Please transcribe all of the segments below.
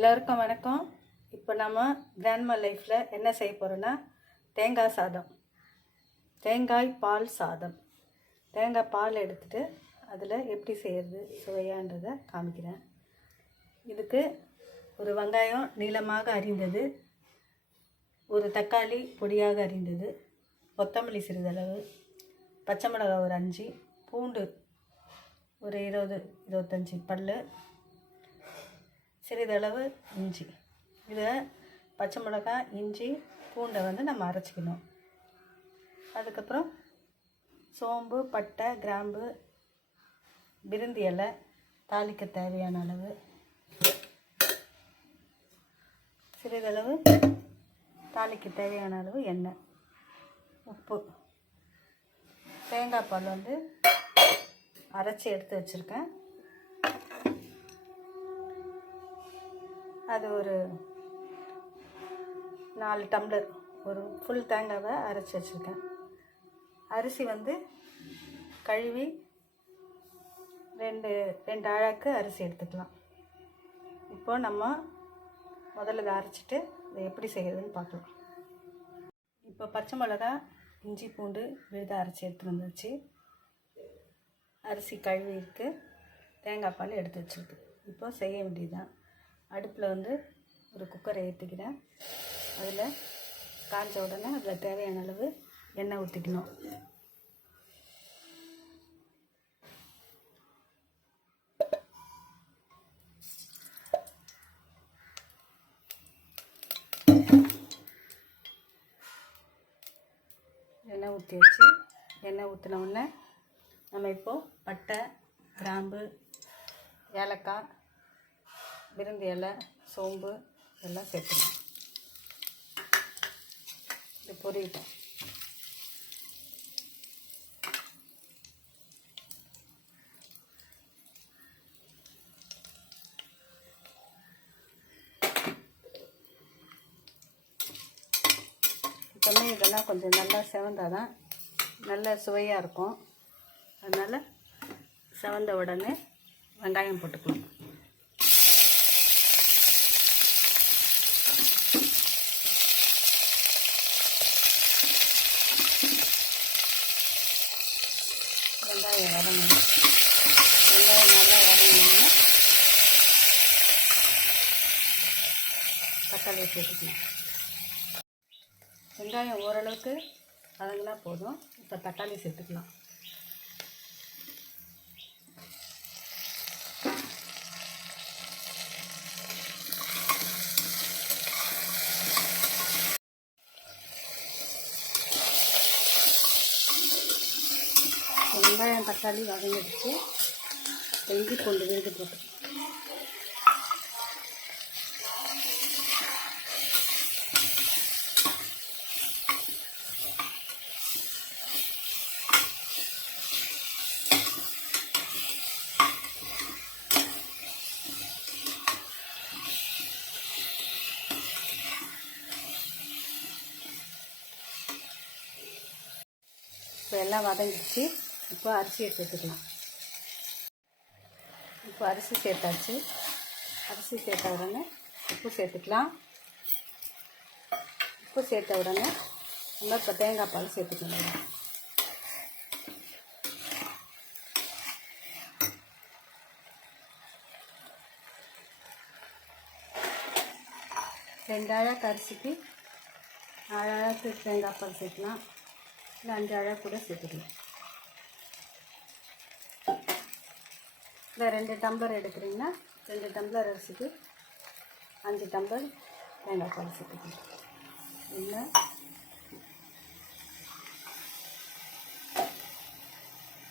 எல்லாருக்கும் வணக்கம். இப்போ நம்ம கிராண்ட்மா லைஃப்பில் என்ன செய்ய போகிறோன்னா தேங்காய் சாதம், தேங்காய் பால் சாதம். தேங்காய் பால் எடுத்துகிட்டு அதில் எப்படி செய்கிறது சுவையான்றதை காமிக்கிறேன். இதுக்கு ஒரு வெங்காயம் நீளமாக அரிந்தது, ஒரு தக்காளி பொடியாக அரிந்தது, கொத்தமல்லி சிறிதளவு, பச்சை மிளகாய் ஒரு 5, பூண்டு ஒரு 20-25 பல், சிறிதளவு இஞ்சி. இதை பச்சை மிளகாய், இஞ்சி, பூண்டை நம்ம அரைச்சிக்கணும். அதுக்கப்புறம் சோம்பு, பட்டை, கிராம்பு, பிரிந்தி இலை, தாளிக்க தேவையான அளவு, சிறிதளவு தாளிக்க தேவையான அளவு எண்ணெய், உப்பு, தேங்காய் பால் அரைச்சி எடுத்து வச்சுருக்கேன். அது ஒரு 4 டம்ளர், ஒரு ஃபுல் தேங்காவை அரைச்சி வச்சுருக்கேன். அரிசி கழுவி 2 அழாக்கு அரிசி எடுத்துக்கலாம். இப்போ நம்ம முதல்ல இதை அரைச்சிட்டு இதை எப்படி செய்கிறதுன்னு பார்க்கலாம். இப்போ பச்சை மிளகா, இஞ்சி, பூண்டு விழுத அரைச்சி எடுத்துகிட்டு வந்துச்சு. அரிசி கழுவி இருக்குது, தேங்காய் பால் எடுத்து வச்சுருக்கு. இப்போ செய்ய வேண்டியதுதான். அடுப்பில் ஒரு குக்கரை ஏற்றிக்கிறேன். அதில் காய்ஞ்ச உடனே அதில் தேவையான அளவு எண்ணெய் ஊற்றிக்கணும். எண்ணெய் ஊற்றி வச்சு, எண்ணெய் ஊற்றின உடனே நம்ம இப்போது பட்டை, கிராம்பு, ஏலக்காய், பிரிந்தி இலை, சோம்பு எல்லாம் சேர்த்துக்கலாம். இது பொரியட்டும். எப்பவுமே இதெல்லாம் கொஞ்சம் நல்லா செவந்தாதான் நல்ல சுவையாக இருக்கும். அதனால் செவந்த உடனே வெங்காயம் போட்டுக்கலாம். வெங்காயம் வதங்கணும். வெங்காயம் நல்லா வதங்கினோம்னா தக்காளியை சேர்த்துக்கலாம். வெங்காயம் ஓரளவுக்கு வதங்கினா போதும். இப்போ தக்காளி சேர்த்துக்கலாம். வெங்காயம் தக்காளி வதங்கிடுச்சு. இஞ்சி பூண்டு விழுது போட்டு இப்போ எல்லாம் வதங்கிடுச்சு. இப்போ அரிசியை சேர்த்துக்கலாம். இப்போ அரிசி சேர்த்தாச்சு. அரிசி சேர்த்த உடனே உப்பு சேர்த்துக்கலாம். உப்பு சேர்த்த உடனே நம்ம இப்போ தேங்காய் பால் சேர்த்துக்கலாம். ரெண்டு அழகு அரிசிக்கு 4 அழகு தேங்காய் பால் சேர்க்கலாம். இல்லை 5 அழகு கூட சேர்த்துக்கலாம். இல்லை 2 டம்ளர் எடுக்கிறீங்கன்னா 2 டம்ளர் அரிசிக்கு 5 டம்ளர் தேங்காய் பால் சேர்த்துக்கலாம். இல்லை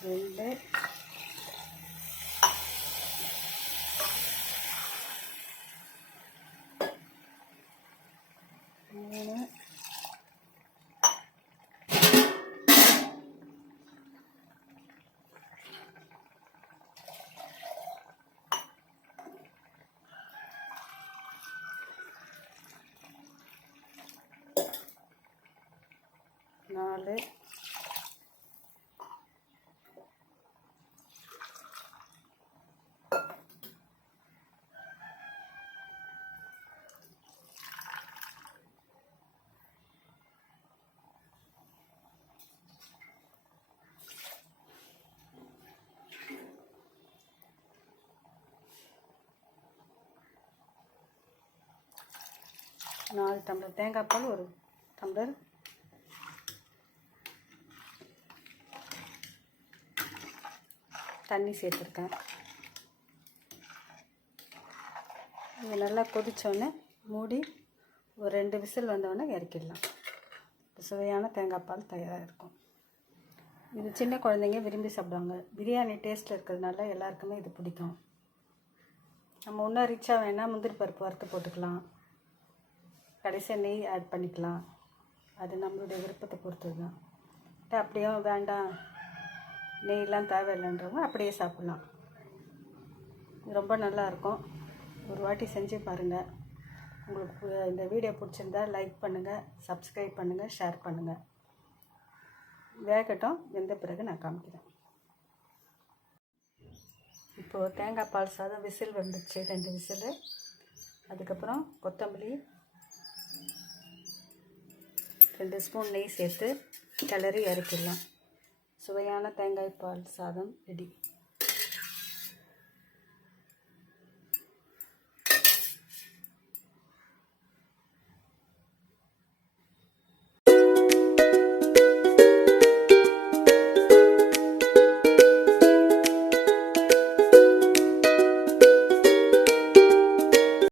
2 3 4 5 4 டம்ளர் தேங்காய் பால், 1 டம்ளர் தண்ணி சேர்த்துருக்கேன். இது நல்லா கொதித்தோடனே மூடி ஒரு 2 விசில் வந்தோடனே இறக்கிடலாம். சுவையான தேங்காய் பால் தயாராக இருக்கும். இது சின்ன குழந்தைங்க விரும்பி சாப்பிடுவாங்க. பிரியாணி டேஸ்ட்டில் இருக்கிறதுனால எல்லாருக்குமே இது பிடிக்கும். நம்ம இன்னும் ரிச்சாக வேணால் முந்திரி பருப்பு வறுத்து போட்டுக்கலாம், கடைசியாக நெய் ஆட் பண்ணிக்கலாம். அது நம்மளுடைய விருப்பத்தை பொறுத்தது தான். அப்படியே வேண்டாம் நெய்லாம் தேவையில்லைன்றவங்க அப்படியே சாப்பிட்லாம். ரொம்ப நல்லாயிருக்கும். ஒரு வாட்டி செஞ்சு பாருங்கள். உங்களுக்கு இந்த வீடியோ பிடிச்சிருந்தா லைக் பண்ணுங்கள், சப்ஸ்கிரைப் பண்ணுங்கள், ஷேர் பண்ணுங்கள். வேகட்டும், வெந்த பிறகு நான் காமிக்கிறேன். இப்போது தேங்காய் பால் சாதம் விசில் வந்துடுச்சு, 2 விசில். அதுக்கப்புறம் கொத்தமல்லி, 2 ஸ்பூன் நெய் சேர்த்து கிளறி இறக்கிடலாம். சுவையான தேங்காய் பால் சாதம் ரெடி.